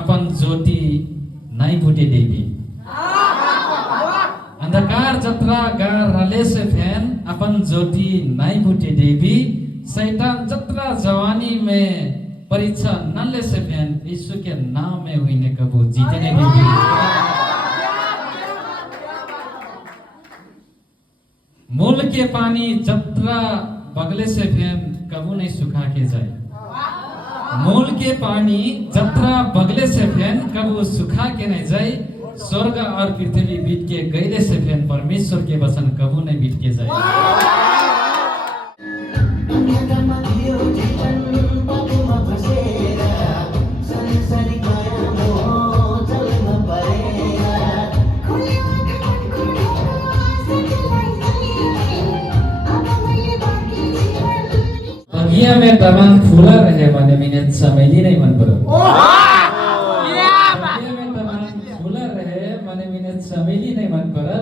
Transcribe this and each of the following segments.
upon ज्योति नाई फुटे देवी अंधकार जत्रा गार रले से फैन अपन ज्योति नाई फुटे देवी शैतान जत्रा जवानी में परीक्षा नले से फैन यीशु के नाम में हुई ने कबू जीतने देवी मूल के पानी जत्रा बगले से फैन कबू नहीं सुखा के जाए मूल के पानी जत्रा बगले से फैन कबू सुखा के नहीं जाए स्वर्ग और पृथ्वी बीत के गईले से फैन परमेश्वर के वचन कबू नहीं बीत के जाए में तमान फूला रहे भने मिने चमेली नहीं मन पड़ो में तमान फूला रहे भने मिने चमेली नहीं मन पड़ो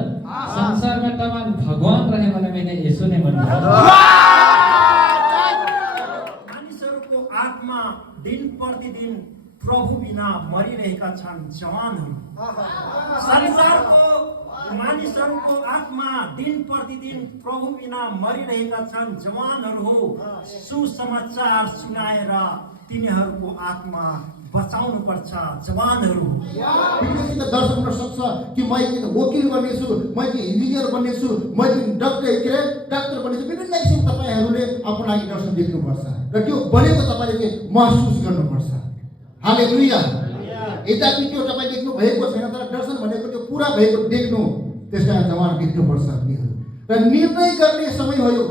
संसार में तमान भगवान रहे भने मिने यीशु नहीं मन पड़ो मानिसहरूको आत्मा दिन प्रतिदिन प्रभु बिना मरिरहेका छन् जवानहरू संसारको मानिसहरूको आत्मा दिन प्रतिदिन प्रभु बिना मरिरहेका छन् जवानहरू हो सुसमाचार सुनाएर तिनीहरूको आत्मा बचाउनु पर्छ जवानहरू विदेशीले दर्शन गर्न सक्छ कि म वकिल बन्नेछु म इन्जिनियर बन्नेछु म डाक्टर बन्नेछु विभिन्न किसिमको तपाईहरूले आफ्नो लागि दर्शन देख्नुपर्छ र त्यो बनेको तपाईले महसुस गर्नुपर्छ हालेलुया यद्यपि त्यो तपाईले देख्नु भएको छैन तर दर्शन भनेको त्यो पूरा भएको देख्नु त्यसका जवान देख्नुपर्छ र निर्णय गर्ने समय भयो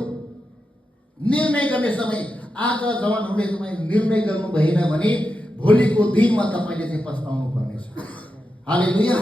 निर्णय गर्ने समय आज जवानहरूले तपाईँ निर्णय गर्नु भएन भने भोलिको दिनमा तपाईले चाहिँ पछताउनु पर्नेछ हालेलुया